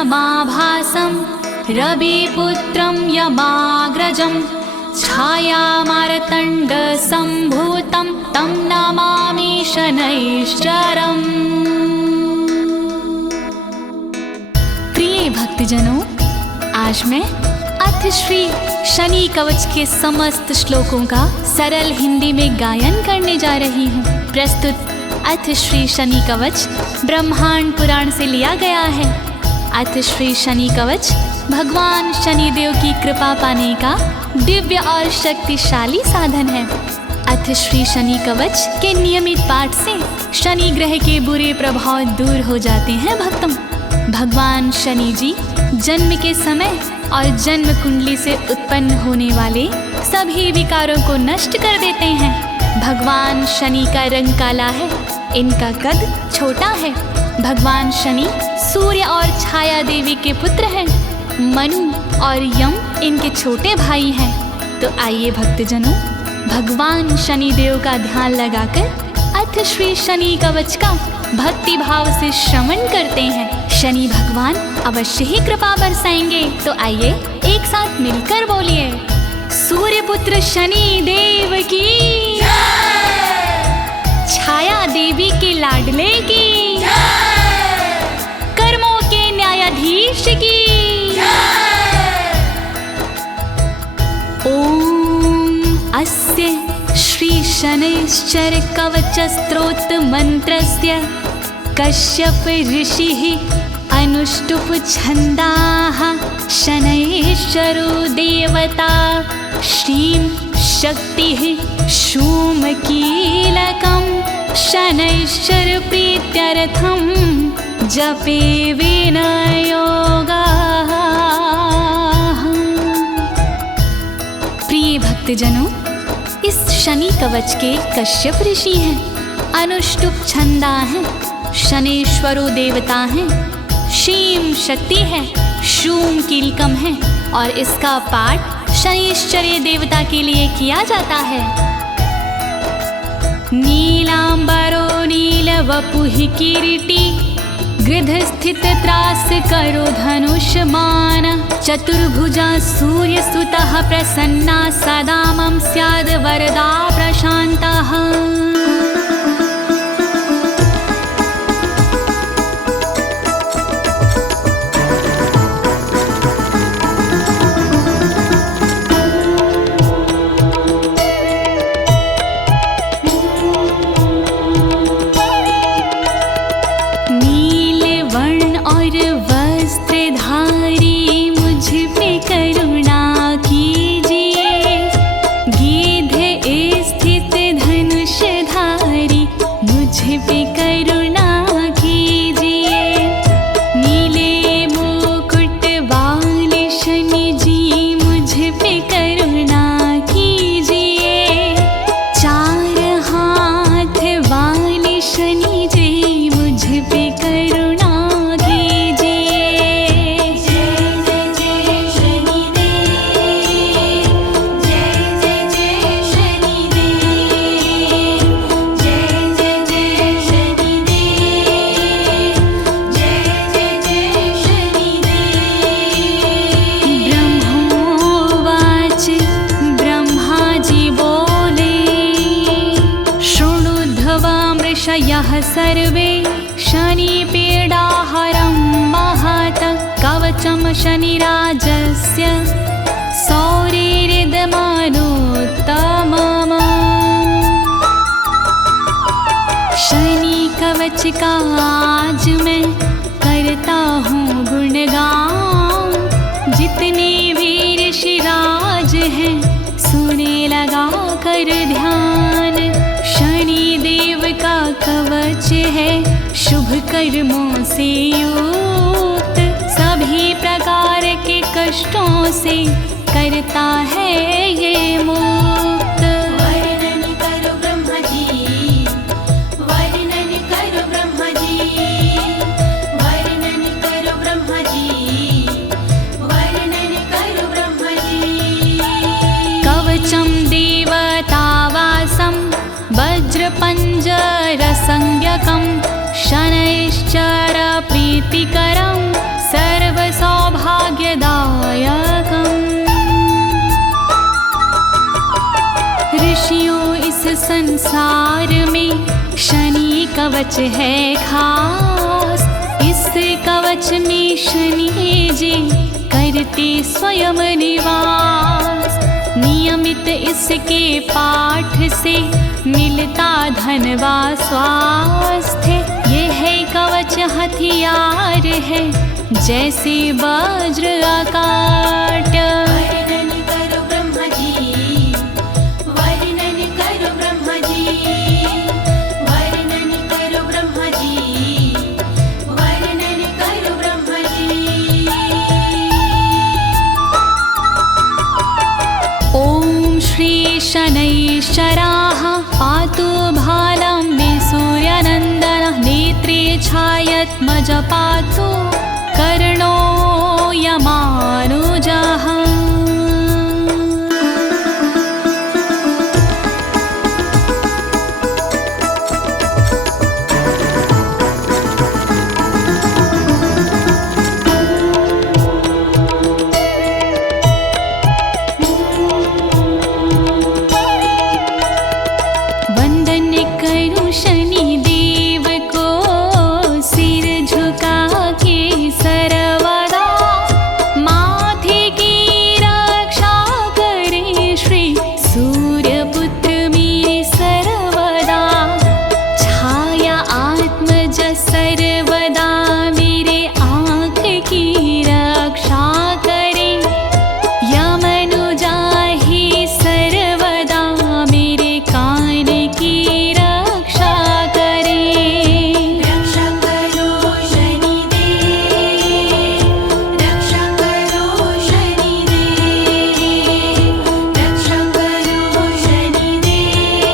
समाभासं रविपुत्रं यमाग्रजं छायामार्तण्डसम्भूतं तं नमामि शनैश्चरम्। प्रिय भक्तजनों, आज मैं अथश्री शनि कवच के समस्त श्लोकों का सरल हिंदी में गायन करने जा रही हूँ। प्रस्तुत अथश्री शनि कवच ब्रह्मांड पुराण से लिया गया है। अथश्री शनि कवच भगवान शनिदेव की कृपा पाने का दिव्य और शक्तिशाली साधन है। अथश्री शनि कवच के नियमित पाठ से शनि ग्रह के बुरे प्रभाव दूर हो जाते हैं। भक्तों, भगवान शनि जी जन्म के समय और जन्म कुंडली से उत्पन्न होने वाले सभी विकारों को नष्ट कर देते हैं। भगवान शनि का रंग काला है, इनका कद छोटा है। भगवान शनि सूर्य और छाया देवी के पुत्र हैं। मनु और यम इनके छोटे भाई हैं। तो आइए भक्तजनों, भगवान शनि देव का ध्यान लगाकर अथश्री शनि कवच का भक्ति भाव से श्रवण करते हैं। शनि भगवान अवश्य ही कृपा बरसाएंगे। तो आइए एक साथ मिलकर बोलिए, सूर्य पुत्र शनि देव की, छाया देवी के लाडले की, कर्मों के न्यायाधीश की। ओम अस्य श्री शनैश्चर कवच स्तोत्र मंत्रस्य कश्यप ऋषिः अनुष्टुप छन्दाः शनैश्चरो देवता श्रीं शक्तिः शूमकीलकं शनैश्चर प्रीत्यर्थं जपे विनयोगाः। प्रिय भक्तजनों, इस शनि कवच के कश्यप ऋषि हैं, अनुष्टुप छंदा हैं, शनेश्वरो देवता हैं, शीम शक्ति है, शूम कीलकम है और इसका पाठ शनिश्चर्य देवता के लिए किया जाता है। नीलांबरो नीलवपुः किरीटी गृध स्थित त्रास करो धनुष्मान चतुर्भुजा सूर्यसुतः प्रसन्ना सदा मम स्याद वरदा प्रशान्तः। सर्वे शनिपीडाहरं महत् कवचं शनिराजस्य सौरिरिदमनुत्तमम्। शनि कवच का आज मैं करता हूँ गुणगान, जितने भी ऋषिराज हैं सुने लगा कर ध्यान। शनि देव का कवच है शुभ कर्मों से युक्त, सभी प्रकार के कष्टों से करता है ये मुक्त। वर्णन करो ब्रह्मा जी, वर्णन करो ब्रह्मा जी, वर्णन करो ब्रह्मा जी, वर्णन करो ब्रह्मा जी। कवचम देवतावासम वज्रपञ्जरसंज्ञकं शनैश्चर प्रीतिकरं सर्व भाग्यदायकम्। ऋषियों इस संसार में शनि कवच है खास। इस कवच में शनि जी करते स्वयं निवास। नियमित इसके पाठ से मिलता धन व स्वास्थ्य। यह कवच हथियार है जैसे वज्र अकाट। वर्णन करो ब्रह्मा जी, वर्णन करो ब्रह्मा जी, वर्णन करो ब्रह्मा जी, वर्णन करो ब्रह्मा जी। ॐ श्री शनैश्चराः पातु भालं मे सूर्यनन्दनः। नेत्रे छायत्मज पातु कर्णो यमानुजः। वंदन करूं शनि देव को सिर झुका के सर्वदा। माथे की रक्षा करे श्री सूर्यपुत्र मेरे सर्वदा। छाया आत्मज सर्वदा मेरे आँख की रक्षा करे। यमनुजा ही सर्वदा मेरे कान की रक्षा करे। रक्षा करो शनिदेव, रक्षा करो शनिदेव, रक्षा करो शनिदेव,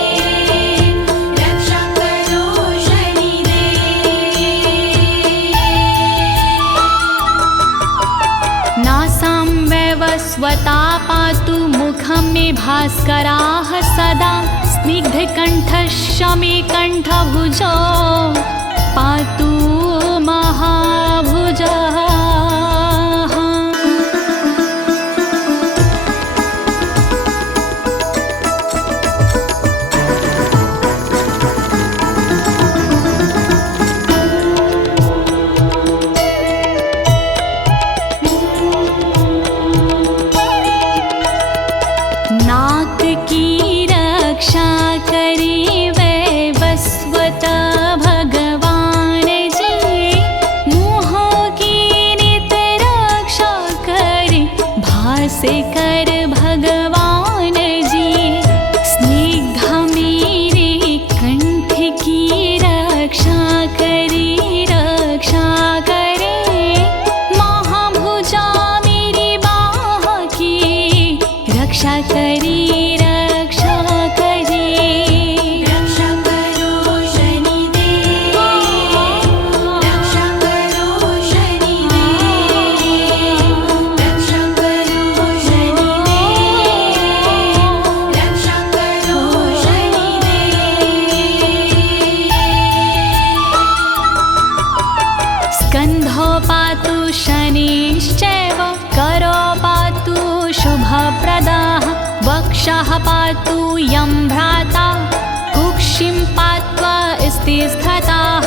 रक्षा करो शनिदेव। नासां वैवस्वता पातु मुखं मे भास्कराः सदा। स्निग्धकण्ठश्च मे कण्ठभुजो पातु महाभुजः। नाक की रक्षा करे वैवस्वत भगवान जी। मुँहों की नित रक्षा करे भास्कर भगवान जी। स्निग्ध मेरे कंठ की रक्षा करे, रक्षा करे। महाभुजा मेरी बाह की रक्षा करे, रक्षा करे। रक्षा करो शनिदेव, रक्षा करो शनिदेव, रक्षा करो शनिदेव, रक्षा करो शनिदेव। स्कन्धो पातु शनिश्चैव करो पातु शुभप्रदाः। वक्षः पातु यं भ्राता कुक्षिं पात्वा स्थिताः।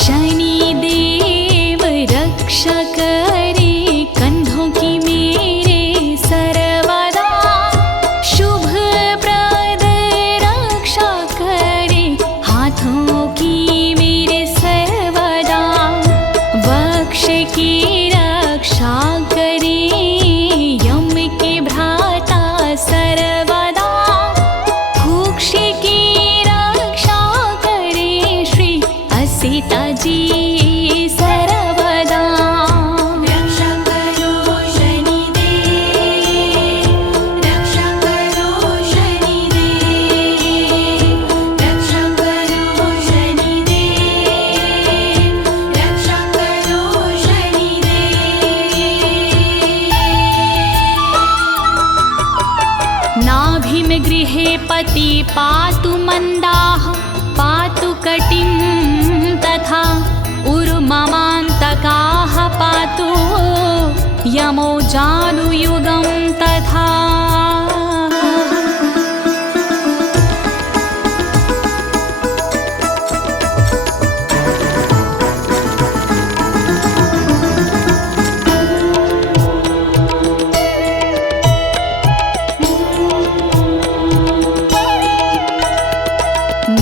शनिदेव रक्षा करे कंधों की मेरे सर्वदा। शुभप्रद रक्षा करे हाथों की मेरे सर्वदा। वक्ष की रक्षा करे यम के भ्राता सर्वदा। कुक्ष की रक्षा करे श्री असिता जी सर्वदा। रक्षा करो शनिदेव, रक्षा करो शनिदेव, रक्षा करो शनिदेव, पातु मन्दाः पातु कटिं तथा उर्ममान्तकाः पातु यमो जानुयुगं तथा।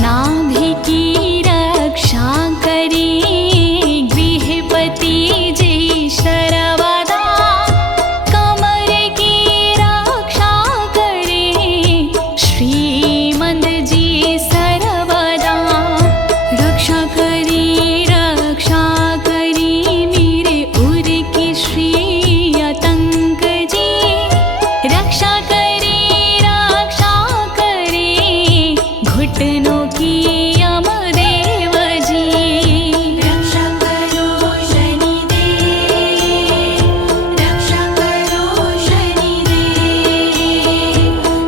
नाभि की रक्षा करी गृहपति जी सर्वदा, कमर की रक्षा करे श्रीमंत जी सर्वदा। रक्षा करी मेरे उर की श्री आतंक जी, रक्षा करे घुटनों की यमदेव जी। रक्षा करो शनिदेव, रक्षा करो शनिदेव,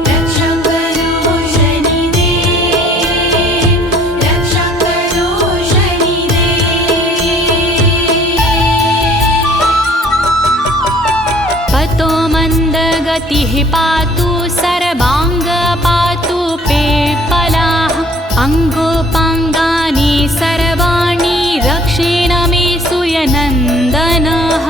रक्षा करो शनिदेव, रक्षा करो शनिदेव। पतो मन्दगतिः पातु सर्वांग पातु पेपलाः, अङ्गोपाङ्गानि सर्वाणि रक्षेण मे सूयनन्दनः।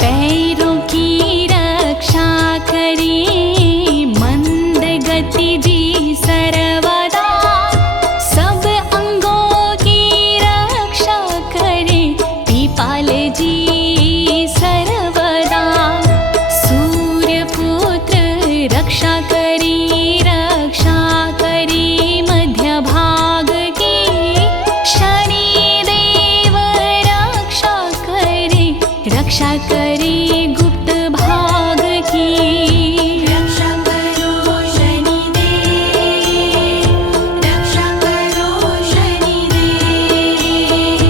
पैरों की रक्षा करे मंद गति जी सर्वदा, सब अंगों की रक्षा करे पीपाल जी सर्वदा। सूर्य पुत्र रक्षा करे मध्य भाग की, शनिदेव रक्षा करे गुप्त भाग की। रक्षा करो शनिदेव, रक्षा करो शनिदेव,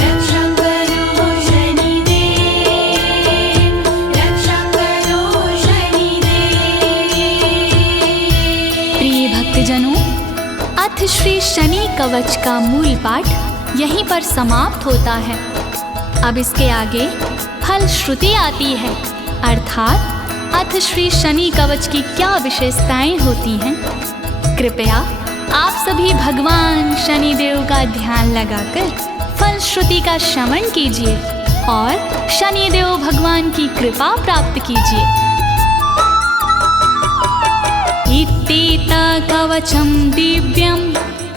रक्षा करो शनिदेव, रक्षा करो शनिदेव। प्रिय भक्तजनों, अथ श्री शनि कवच का मूल पाठ यहीं पर समाप्त होता है। अब इसके आगे फलश्रुति आती है, अर्थात अथ श्री शनि कवच की क्या विशेषताएं होती हैं। कृपया आप सभी भगवान शनिदेव का ध्यान लगाकर फलश्रुति का श्रवण कीजिए और शनिदेव भगवान की कृपा प्राप्त कीजिए। इत्येत कवचं दिव्यं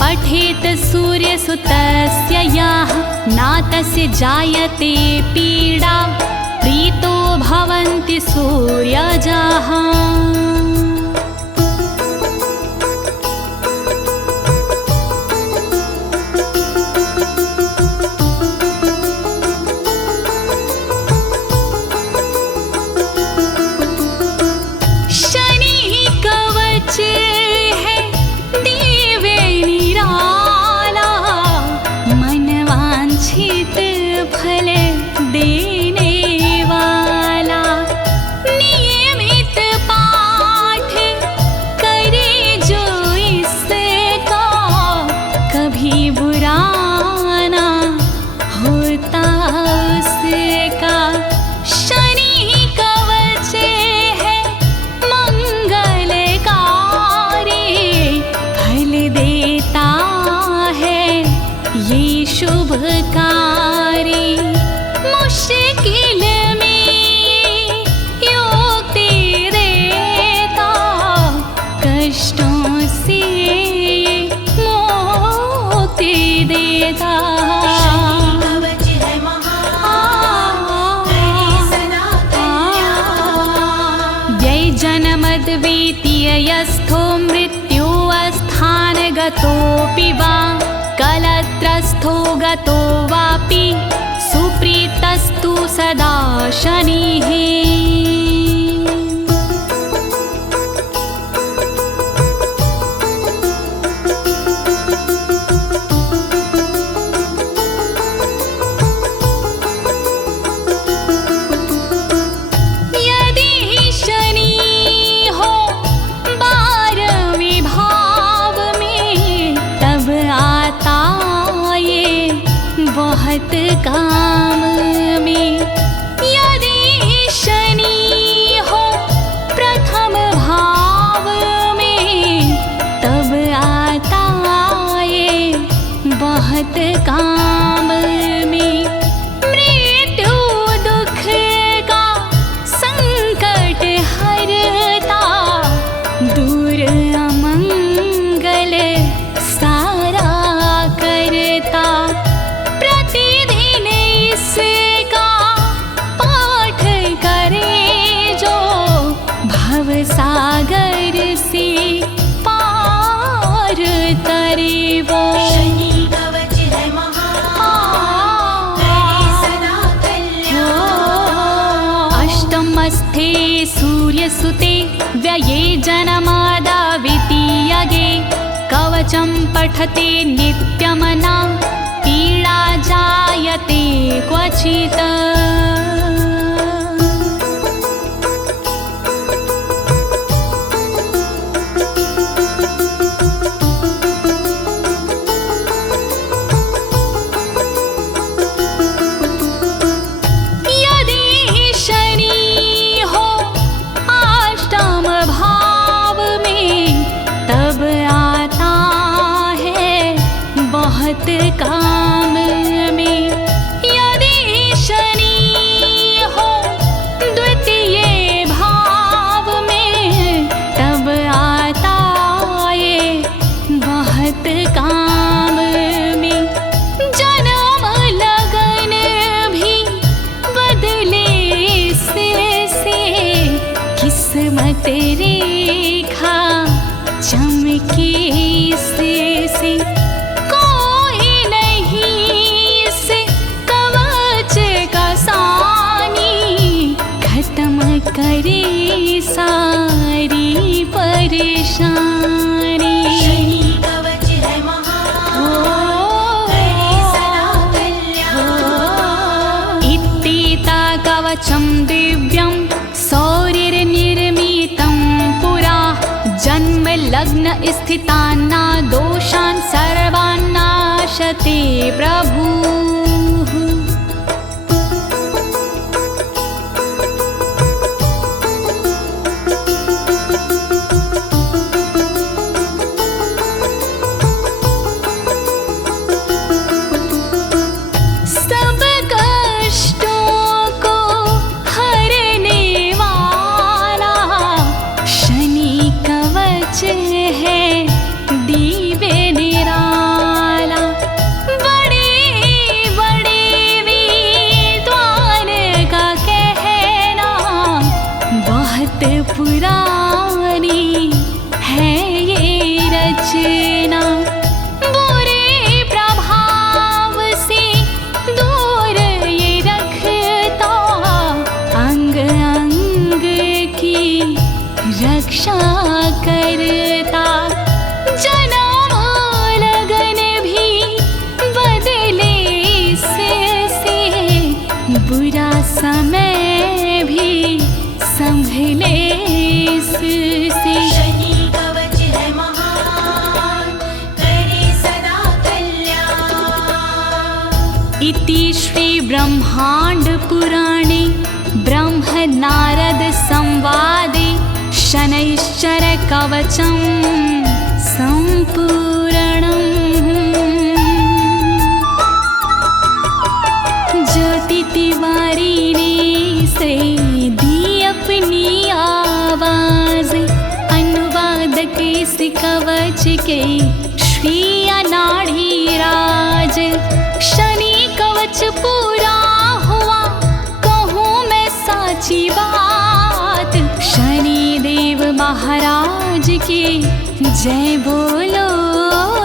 पठेत सूर्यसुतस्य यः, नातस्य जायते पीडा प्रीतो भवन्ति सूर्यजाः। शनि कवच है दिव्य निराला, मनवांछित फल देने वाला। नियमित पाठ करे जो इसका, कभी बुरा ना होता उसका। शनि कवच है मंगलकारी, फल देता है ये शुभकारी। मुश्किल में युक्ति देता, कष्टों से मुक्ति देता। कवच है महान, करे सदा कल्याण। व्यय जनमद्वितीयस्थो मृत्यु अस्थानगतोऽपि वा, कलत्रस्थो गतो वापि सुप्रीतस्तु सदा शनिः। बहुत काम में। यदि शनि हो प्रथम भाव में, तब आता ये बहुत काम में। मृत्यु दुख का संकट हरता, दूर अमंगल सारा करता। प्रतिदिन इसका पाठ करे जो, भव सागर से पार तरे वो। शनि कवच है महान, करे सदा कल्याण। अष्टमस्थे सूर्यसुते, व्यये जनमादावितीयगे। कवचं पठते नित्यमना, पीडा जायते क्वचित्। यदि शनि हो अष्टम भाव में, तब आता है बहुत काम में। यदि शनि हो द्वितीय भाव में, तब आता ये बहुत काम में। जन्म लगन भी बदले से किस्मत रेखा चमके से। कोई नहीं से कवच का सानी, खत्म करे सारी परेशानी। शनि कवच है महान, करे सदा कल्याण। इत्तीता कवचं दिव्यं, सौर्यनिर्मितं पुरा। जन्म लग्न स्थितान्ना दोषान् सर्वान् नाशते प्रभुः। सब कष्टों को हरने वाला शनि कवच है दिव्य निराला। बड़े बड़े विद्वान का कहना, बहुत पुरानी है ये रचना। बुरे प्रभाव से दूर ये रखता, अंग अंग की रक्षा करता। जन्म लगन भी बदले से बुरा समय भी संभले से। शनि कवच है महान, करे सदा कल्याण। इति श्री ब्रह्मांड पुराणे ब्रह्म नारद संवादे शनैश्चर कवचं संपूर्णम्। ज्योति तिवारी ने से दी अपनी आवाज, अनुवादक इस कवच के श्री अनाड़ी राज। शनि कवच पूरा हुआ, कहूँ मैं साची बात। शनि देव महाराज की जय बोलो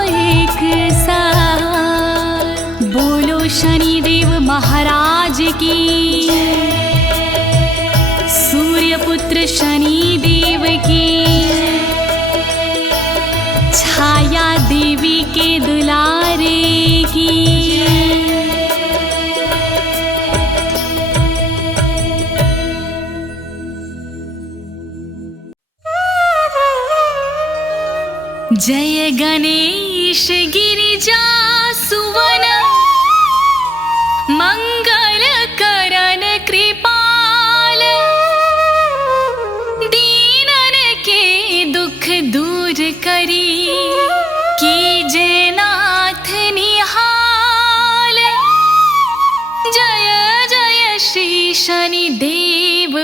एक साथ। बोलो शनि देव महाराज की, सूर्यपुत्र शनि देव की, छाया देवी के दुलारे की। जय गणेश गिरिजा सुवन,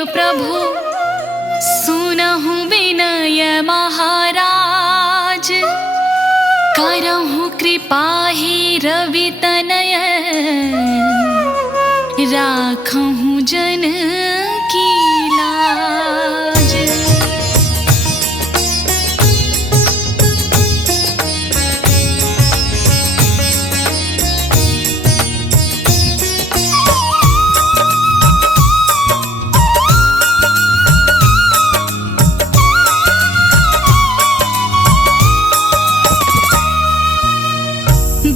प्रभु सुनहु विनय महाराज, करहु कृपा हे रवि तनय, राखहु जन की लाज।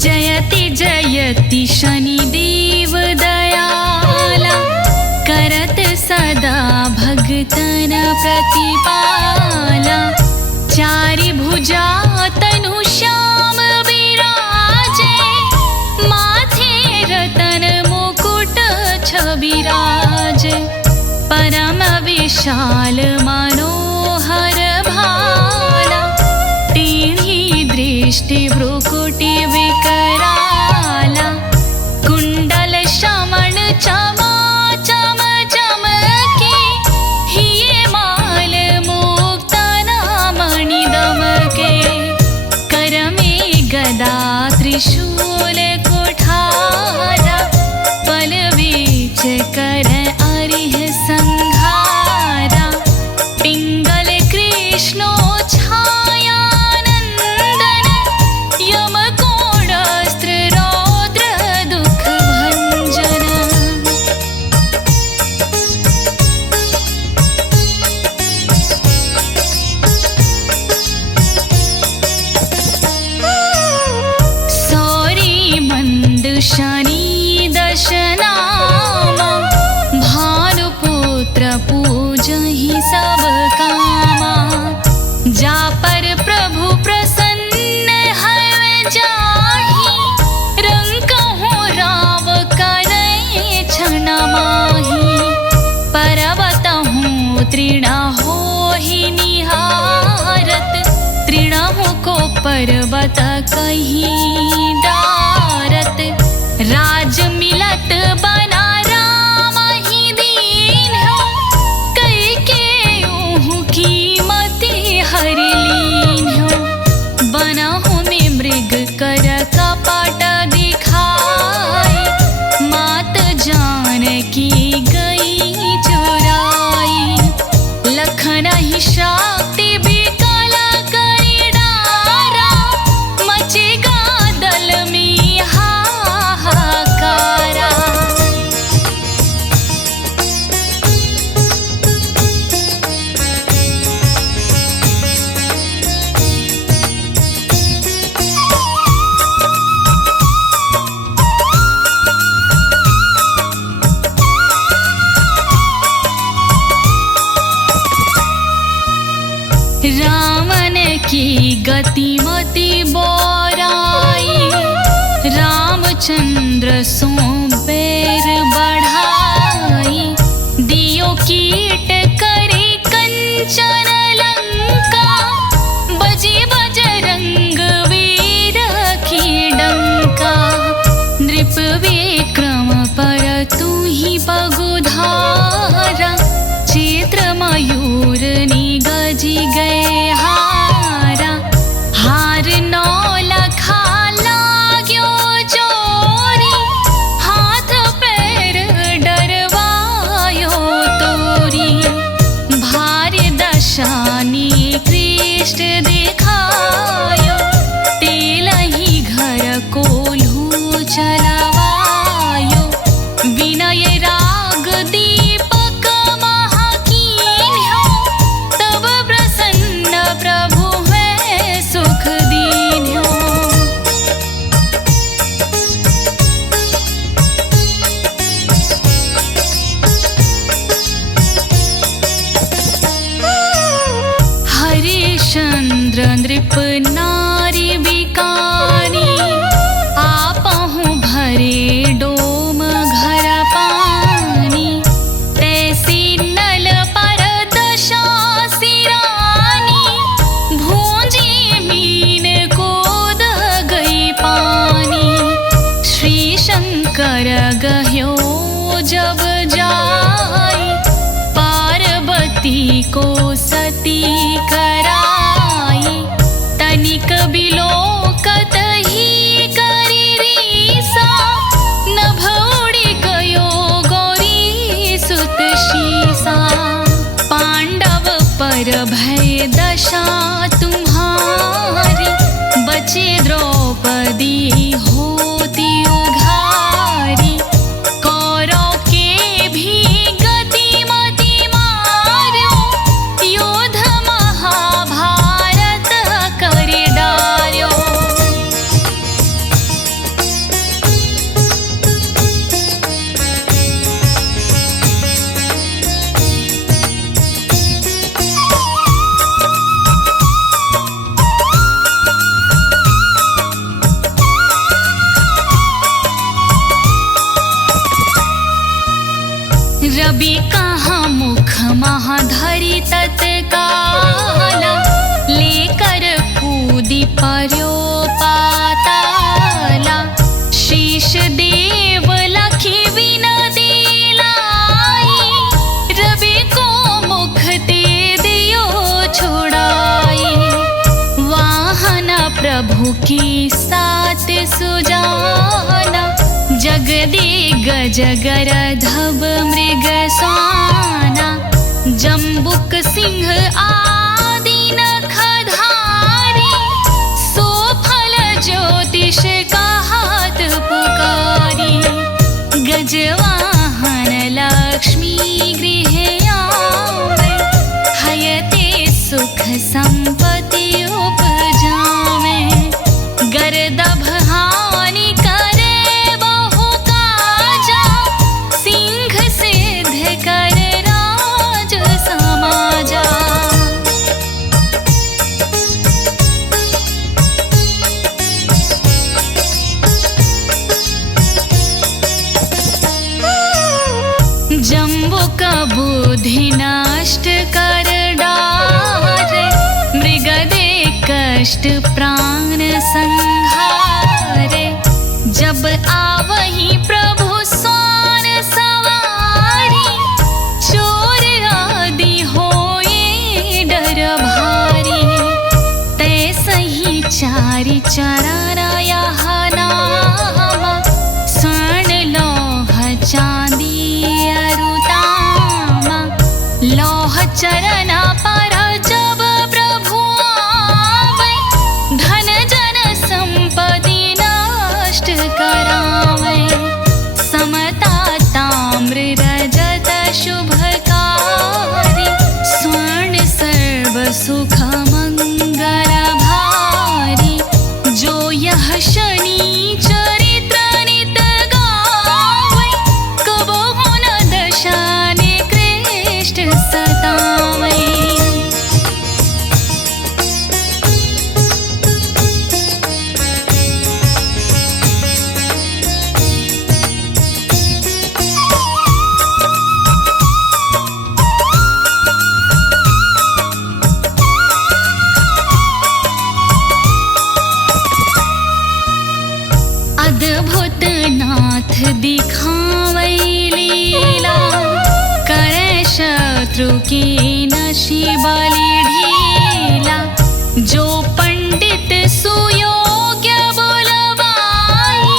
जयति जयति शनिदेव दयाला, करत सदा भगतन प्रतिपाला। चारि भुजा तनु श्याम विराजे, माथे रतन मुकुट छबिराजे। परम विशाल मनोहर भाला, टेढ़ी दृष्टि भ्रुकुटि विकराला। कुंडल श्रवण चमा चम चमके, हिये माल मुक्तना मणि दमके। कर में गदा त्रिशूल कुठारा, पल बीच कर अरिह संघारा। पिंगल कृष्णो छायानंदन, यम कोणास्त्र रौद्र दुख भंजन। सौरी मंद शनि दशनामा, भानुपुत्र पूजहि सब कामा। जा पर प्रभु प्रसन्न है जाहि, रंकहु राव करई छन माहि। परबतहु तृण होहि निहारत, तृणहु को पर्वत कहि डारत। राज मिलत बना राम ही दीन्हु, कैकेयी कीमति हरि लीन्हु। बनहु में मृग कर कपट दिखाई, मात जानकी गई चुराई। लखन ही शक्ति विकल करि डारा, मचेगा दल में हाहाकारा। रावण की गतिमति बोराई, रामचंद्र सो पैर बढ़ाई। दियो कीट करे कंचन लंका, बजे बजरंग वीर की डंका। नृप विक्रम पर तू ही पगुधारा, चित्र मयूर निगजी गए हारा। हार नौ लखा लाग्यो जोरी, को सती कराई, तनिक बिलोकत ही करी रीसा, नभ उड़ी गयो गौरी सुत शीसा। पांडव पर भय दशा तुम्हारी, बचे द्रौपदी होती उघारी। कौरव के भी गति मति मार्यो, युद्ध महाभारत करि डार्यो। रवि कहाँ मुख महाधरी तत्काल, लेकर कूदी पर्यो पाताला। शीश देव लखी विनती लाई, रवि को मुख ते दियो छुड़ाई। वाहन प्रभु की सात सुजाना, जगदिग्गज गरधब मृग स्वाना। जम्बुक सिंह आदि नखधारी, सोफल ज्योतिष कहत पुकारी। गजवाहन लक्ष्मी गृह आवे, हयते सुख संपत्ति उपजावे। गरदभ हानि करे बहु काजा, सिंह सिद्ध कर राज समाजा। जम्बुक बुद्धि नष्ट कर डारे, मृग दे कष्ट प्राण संहारे। जब आवही प्रभु स्वान सवारी, चोर आदि होए डर भारी। तैसही चारि चराया नामा, स्वर्ण लौह चांदी अरुतामा। लौह चरण पर जब प्रभु आवे, धन जन संपत्ति नष्ट करावे। समता ताम्र रजत शुभकारी, स्वर्ण सर्व सुख मंगल भारी। जो यह शनि चरित्र नित गावे, कबो न दशा निकृष्ट सतावे। अद्भुत नाथ दिखावै लीला, करे शत्रु की नशी बलि ढीला। जो पंडित सुयोग्य बुलवाई,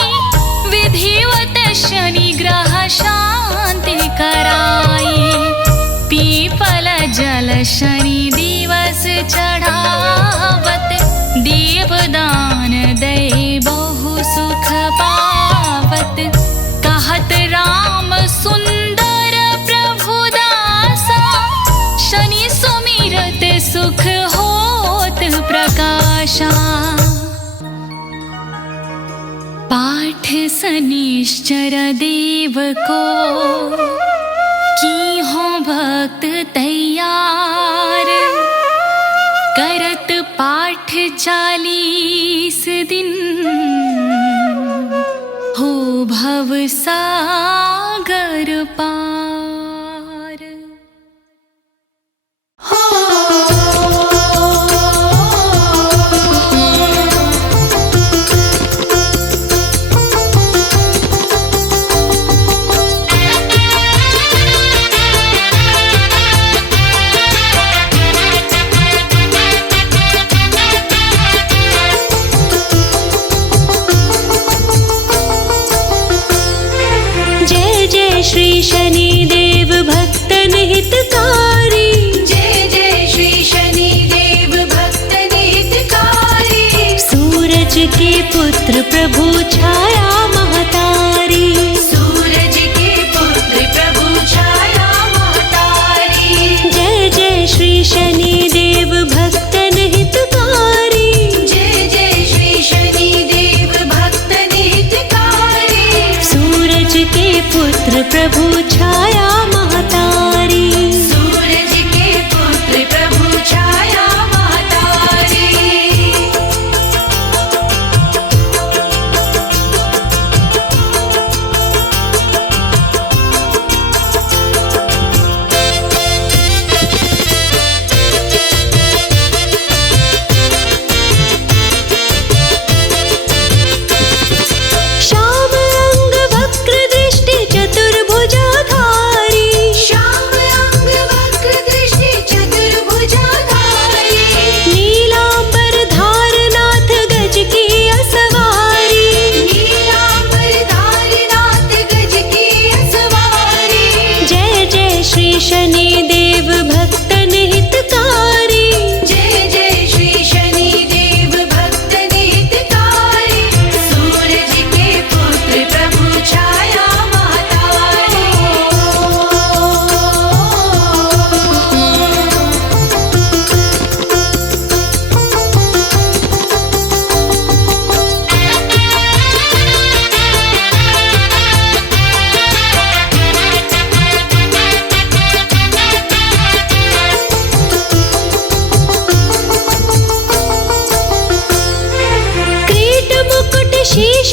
विधिवत शनि ग्रह शांति कराई। पीपल जल शनि दिवस चढ़ावत, देवदान दे बहु सुख पावत। कहत राम सुंदर प्रभु दासा, शनि सुमिरत सुख होत प्रकाशा। पाठ शनिश्चर देव को, की हो भक्त तैयार। करत पाठ 40 दिन, हो भव सागर पार। जय श्री शनि देव भक्तन हितकारी। जय जय श्री शनि देव भक्तन हितकारी। सूरज के पुत्र प्रभु छाया महतारी। सूरज के पुत्र प्रभु छाया महतारी। जय जय श्री शनि देव भक्तन हितकारी। जय जय श्री शनि देव भक्तन हितकारी। सूरज के पुत्र प्रभु छाया महतारी। सूरज के पुत्र प्रभु छाया महतारी। श्याम अंग वक्र दृष्टि चतुर्भुजाधारी। श्याम अंग वक्र दृष्टि चतुर्भुजाधारी। नीलांबर धारनाथ गज की असवारी। नीलांबर धारनाथ गज की असवारी। जय जय श्री शनि देव भक्तन हितकारी। जय जय श्री शनि देव भक्तन हितकारी। सूरज के पुत्र प्रभु छाया किरीट मुकुट शीश